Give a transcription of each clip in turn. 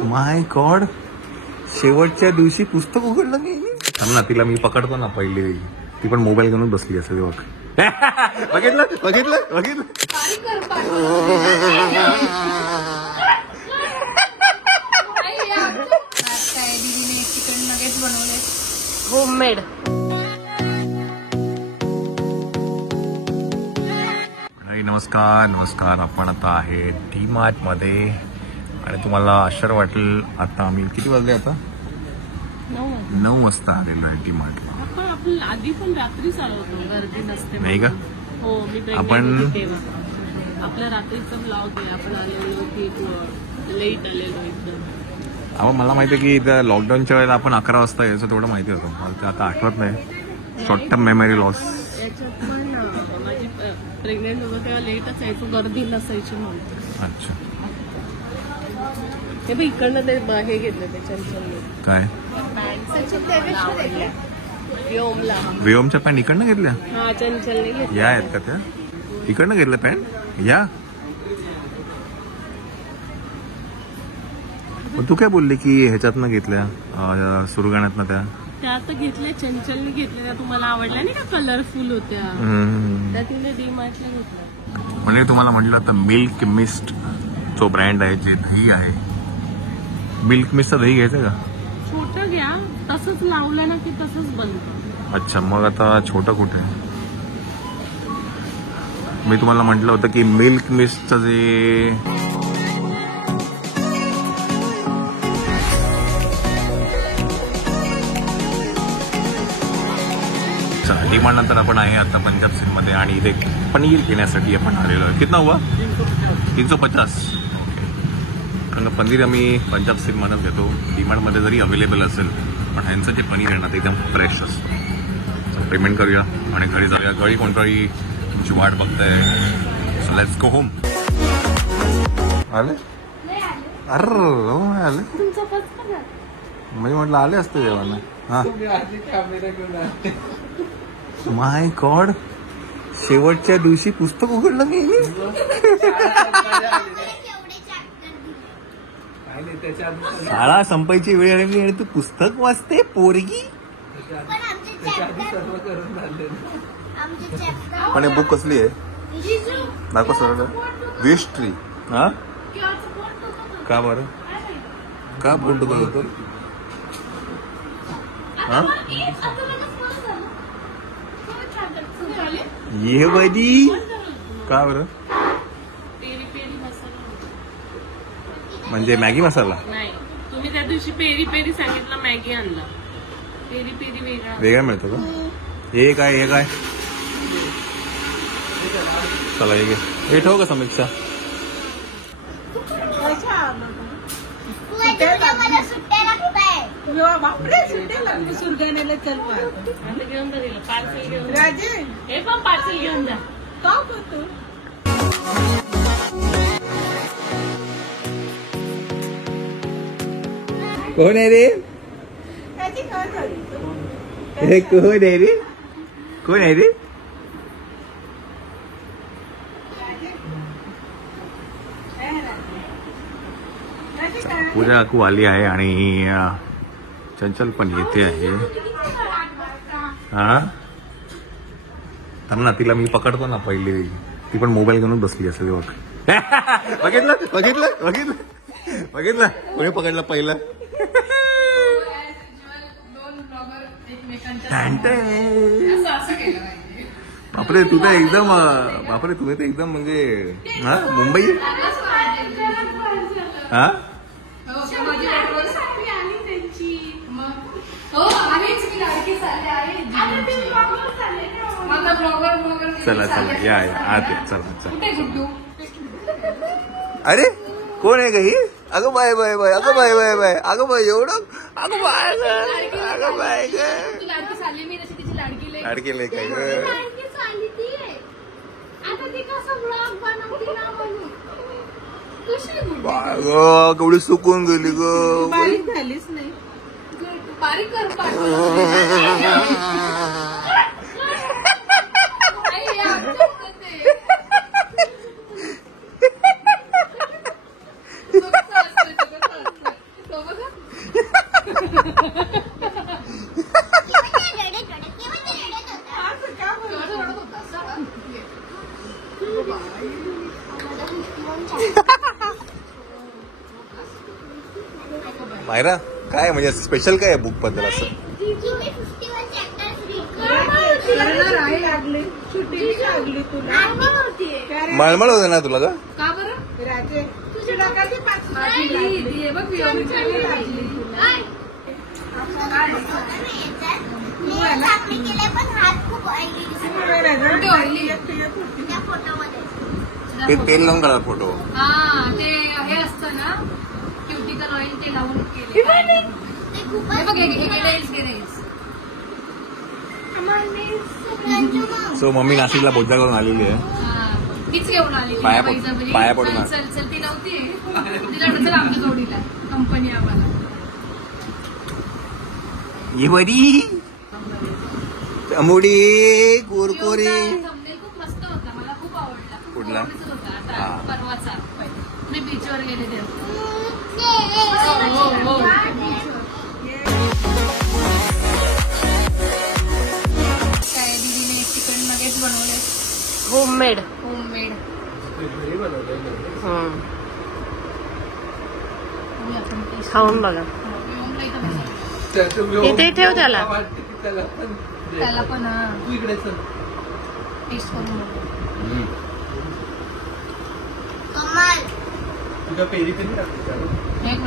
माय God, शेवटच्या दिवशी पुस्तक उघडलं मी. ना तिला मी पकडतो ना पहिली, ती पण मोबाईल घेऊन बसली असेल बघ. बघितलं बघितलं बघितलं. चिकन नगेट्स बनवले होममेड. नमस्कार नमस्कार, आपण आता आहे डी मार्ट मध्ये आणि तुम्हाला आश्चर्य वाटेल, आता आम्ही किती वाजले, आता 9 वाजता आलेलो आहे डी मार्टला. आपण आधी पण रात्री चालवतो, गर्दी नसते नाही का? हो, मी आपण आपल्या रात्रीचा ब्लॉग आहे. आपण आलेलो की लेट आलेलो एकदम. अहो मला माहिती आहे की इथं लॉकडाऊनच्या वेळेला आपण 11 वाजता यायचं, तेवढं माहिती होतं मला, ते आता आठवत नाही. Short term memory loss. याच्यात पण माझी प्रेग्नेंट होतं तेव्हा लेटच यायचो, गर्दी नसायची म्हणून. अच्छा, ते पण इकडनं ते हे घेतलं त्याच्या काय व्योमला. व्योमच्या पॅन्ट इकडनं घेतल्या? हा, चंचलने घेतलं. या आहेत का त्या? इकडनं घेतल्या पॅन्ट या? पण तू काय बोलली की ह्याच्यातनं घेतल्या, सुरगाण्यातनं त्या? त्या आता घेतल्या, चंचलने घेतल्या. त्या तुम्हाला आवडल्या नाही का, कलरफुल होत्या, त्या तिने डी मार्टला घेतल्या. म्हणजे तुम्हाला म्हटलं तर मिल्क मिस्ट जो ब्रँड आहे, जे दही आहे, मिल्क मिस्टचं दही घ्यायचं का? छोटं घ्या, तसंच लावलं ना की तसंच बनतं. अच्छा, मग आता छोटं कुठे? मी तुम्हाला म्हटलं होतं की मिल्क मिस्टचं जे डिमांड नंतर आपण आहे आता पंजाब सिंग मध्ये आणि इथे पनीर घेण्यासाठी आपण आलेलो आहे. कितना हुआ? 350. कारण पनीर आम्ही पंजाब सिंग मध्येच घेतो. डिमांड मध्ये जरी अवेलेबल असेल, पण ह्यांचं जे पनीर आहे ना ते एकदम फ्रेश असतं. पेमेंट करूया आणि घरी जाऊया. घरी कोणतरी तुमची वाट बघताय. So let's go home. आले? अरे आले, म्हणजे म्हटलं आले असते जेवण. हा, माय गॉड, शेवटच्या दिवशी पुस्तक उघडलं मी. शाळा संपायची वेळ आली आणि तू पुस्तक वाचते पोरगी. पण हे बुक कसली आहे? दाखव सर. विस्ट्री. हा, का बरं? का प्रोटोकॉल होतो? हा, ये बदी का बरं? पेरी पेरी मसाला म्हणजे मॅगी मसाला नाही. तुम्ही त्या दिवशी पेरी पेरी सांगितलं, मॅगी आणला. पेरी पेरी वेगळा वेगळा मिळतो का? हे काय, हे काय? चला हे घे. हे ठेव का समीक्षा? सुरगाण्याला चल घेऊन जा, दिलं पार्सल घेऊन. राजे हे पण पार्सल घेऊन जा. कोण आहे रे? हे कोण आहे रे? कोण आहे रे? पूजा काकू आली आहे आणि चंचल पण येते आहे. हा, ना तिला मी पकडतो ना पहिली, ती पण मोबाईल घेऊन बसली असेल बघ. बघितलं बघितलं बघितलं बघितलं, कोणी पकडलं पहिलं? बापरे, तू तर एकदम, बापरे तुम्ही तर एकदम म्हणजे हा मुंबई. हा, चला चला या आत या, चला चला. अरे कोण आहे गं ही? अगं बाय बाय बाय, अगं बाय बाय बाय, अगं बाय एवढं, अगं बाय, अगं बाय ग, लाडकी नाही काय ग? केवढी सुकून गेली ग. बारीक झालीच नाही, बारीक कर. मायरा काय म्हणजे स्पेशल काय आहे बुक बद्दल असं? मळमळ होते ना तुला का? ते तेल लावून काढा फोटो. ते हे असतं ना क्युटिकल ऑइल ते लावून केले. सो मम्मी नाशिकला बोजा करून आलेली आहे. तीच घेऊन आली पाया पडून ती नव्हती तिला आमच्या जोडीला कंपनी आम्हाला ये बरी चमुडी कुरकुरी. खूप मस्त होता, मला खूप आवडला. कुठला? होता परवाचा. मी बीचवर गेले तेव्हा. काय दीदीने चिकन नगेट बनवले होममेड. खाऊन बघा. इथे ठेव त्याला. त्याला पण टेस्ट करून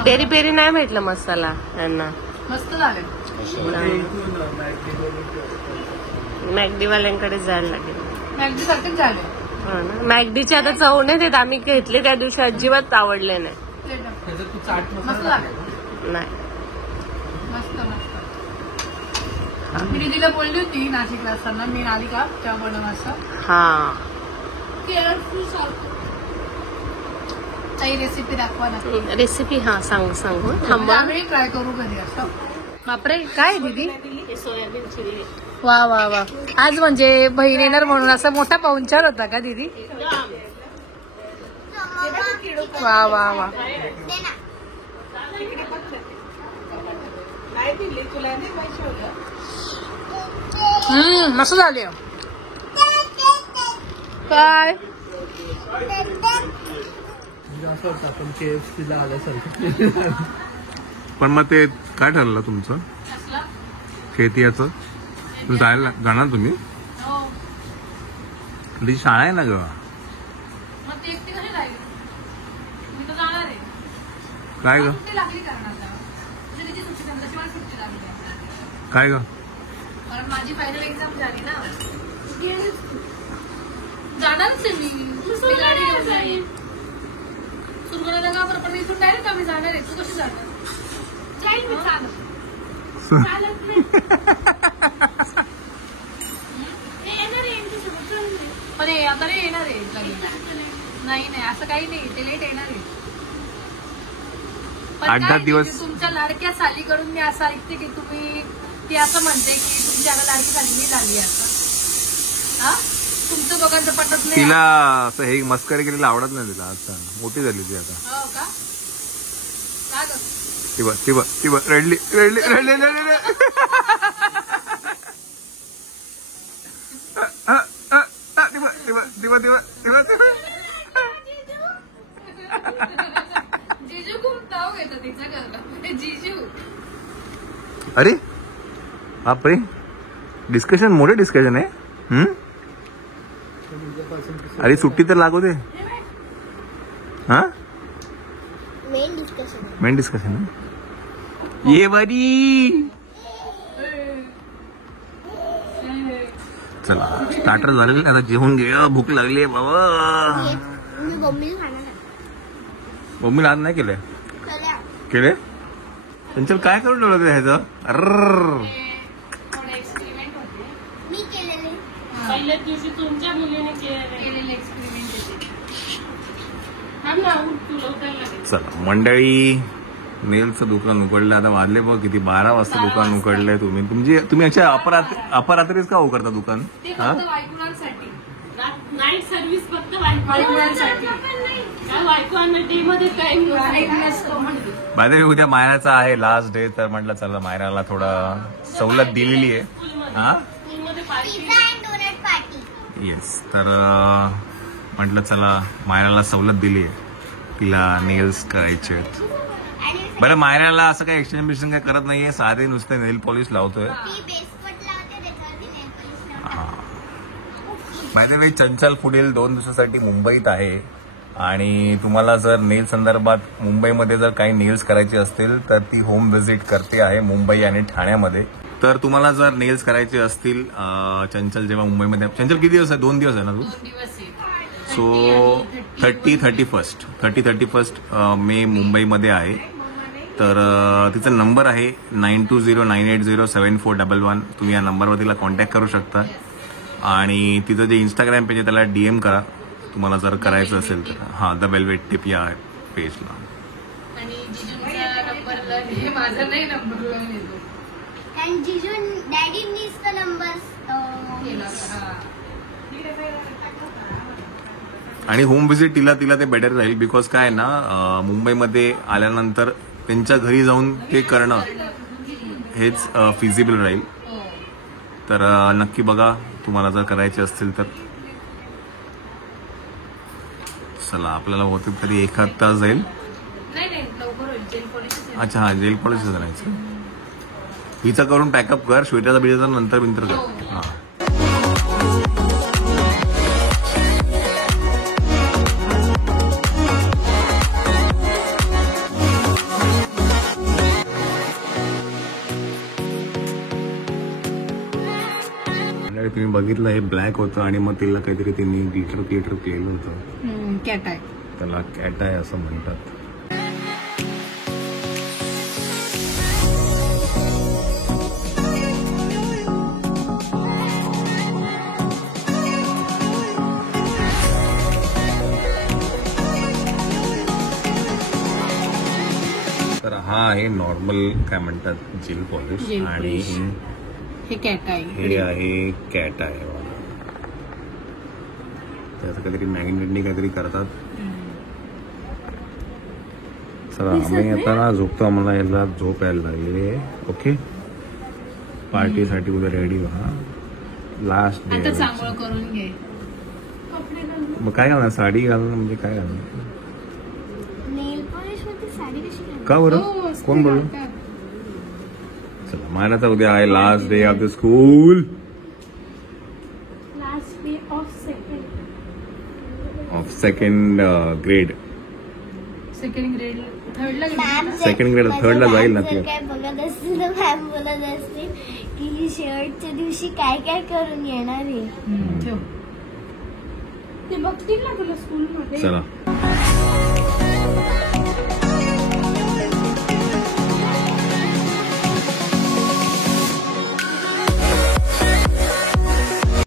पेरी पेरी नाही भेटलं मसाला यांना. मस्त झालं. मॅगडीवाल्यांकडे जायला लागेल. मॅगडी सारखेच झाले. हा ना. मॅगडीची आता चव नाही देत. आम्ही घेतले त्या दिवशी अजिबात आवडले नाही. मस्त झालं. नाही मस्त. मी दीदीला बोलली होती नाशिकला असताना मी आली का तेव्हा बनव असं. हा काही रेसिपी दाखवा ना. रेसिपी हा सांगू थांबा. आम्ही ट्राय करू कधी असं. बापरे काय दीदी. Soybean chilli. वा वा वा. आज म्हणजे बहीण येणार म्हणून असा मोठा पाहुणचार होता का दीदी. वा वा वा. मस्त झाले. काय पण मग ते काय ठरलं तुमचं खेतियाचं? जायला जाणार तुम्ही? ती शाळा आहे ना ग. मग ती एकटी कशी राहिली? मी तर जाणार आहे. काय ग? सुट्टी लागली कारण आता तिची सुट्टी नंतरशिवाय सुट्टी लागली. काय ग? कारण माझी फायनल एक्झाम झाली ना. जाणारच आहे मी गाडी घेऊन जाईल. सुरगुणाला का बरं पण इथून डायरेक्ट आम्ही जाणार आहे. तू कशी जाणार? जाईल मी चालत. पण आता नाही येणार आहे. नाही असं काही नाही. ते लेट येणार आहे. 8-10 दिवस. तुमच्या लाडक्या सालीकडून मी असं ऐकते की तुम्ही ती असं म्हणते की तुमची आता लाडकी साली मी झाली असं. हा तुमचं दोघांचं पटत नाही. तिला असं हे मस्करी केलेलं आवडत नाही. तिला आता मोठी झाली ती आता. हो का? ती रडली. जिजू खूप ताव घेतो तिचा घरला. जिजू. अरे बापरे. डिस्कशन मोठे डिस्कशन आहे. अरे सुट्टी तर लागू दे. हा मेन डिस्कशन आहे. ये बरी. चला स्टार्टर झालेलं आता जेवून घे. भूक लागली बाबा. मम्मीला आज नाही केले त्यांच्या काय करून ठेवलं ह्याचं. पहिल्याच दिवशी तुमच्या मुलीने केलेले एक्सपेरिमेंट. चला मंडळी नेलचं दुकान उघडलं. आता वाजले बघ किती 12 वाजता दुकान उघडलंय. तुम्ही अशा अपरात्रीच का उघडता दुकान? नाईट सर्व्हिस फक्त बायकोसाठी. बाय द वे उद्या मायराचा आहे लास्ट डे. तर म्हटलं चला मायराला थोडा सवलत दिलेली आहे. हा येस. तर म्हटलं चला मायराला सवलत दिली आहे. तिला नेल्स करायचे आहेत. बरं मायराला असं काही एक्सचेंज बिक्सचेंज काय करत नाहीये, साधे नुसते नेल पॉलिश लावतोय. माहिती मी चंचल पुढील 2 दिवसासाठी मुंबईत आहे आणि तुम्हाला जर नेल संदर्भात मुंबईमध्ये जर काही नेल्स करायचे असतील तर ती होम व्हिजिट करते आहे मुंबई आणि ठाण्यामध्ये. तर तुम्हाला जर नेल्स करायचे असतील चंचल जेव्हा मुंबईमध्ये, चंचल किती दिवस आहे? 2 दिवस आहे ना तू? 2 दिवस आहे. सो 31 मे मुंबईमध्ये आहे. तर तिचा नंबर आहे 9209807411. तुम्ही या नंबरवर तिला कॉन्टॅक्ट करू शकता आणि तिचं जे इंस्टाग्राम पेज आहे त्याला DM करा तुम्हाला जर करायचं असेल तर. हां, द वेल्वेट टिप या पेजला. आणि जिजूंचा नंबरला हे माझा नाही नंबरला देतो. And Jiju, Daddy needs the numbers. आणि होम व्हिजिट तिला ते बेटर राहील बिकॉज काय ना मुंबईमध्ये आल्यानंतर त्यांच्या घरी जाऊन ते करणं हेच फिजिबल राहील. तर नक्की बघा तुम्हाला जर करायचे असतील तर. चला आपल्याला होते तरी 1 तास जाईल. नाही लवकर होईल. Gel polish. अच्छा हां, जेल पॉलिश करायचं. हिचा करून पॅकअप कर, श्वेताचा बिजाचा नंतर कर. हां तुम्ही बघितलं हे ब्लॅक होतं आणि मग तिला काहीतरी त्यांनी ग्लिटर केलं होतं. कॅट आहे. त्याला कॅट आहे असं म्हणतात. तर हा आहे नॉर्मल काय म्हणतात जेल पॉलिश आणि हे कॅट आहे. हे आहे कॅट आहे. त्याचं काहीतरी मॅग्नेटनी काहीतरी करतात. चला आम्ही आता ना झोपतो, आम्हाला याला झोप यायला लागली. ओके, पार्टीसाठी उद्या रेडी व्हा. लास्ट डे आता चांगलं करून घे. मग काय घालणार? साडी घालणं म्हणजे काय घालणार? Nail polish मध्ये साडी कशी घालणार? का बरं? कोण बोलू? चला महिन्याचा उद्या आहे last day of the school. Last day of second grade. Second grade थर्डला मॅम Second grade, third ला जाईल ना ती. काय बघत असतील तर मॅम बोलत असतील की शेवटच्या दिवशी काय काय करून येणार आहे ठेव. ते बघतील ना तुला स्कूलमध्ये. चला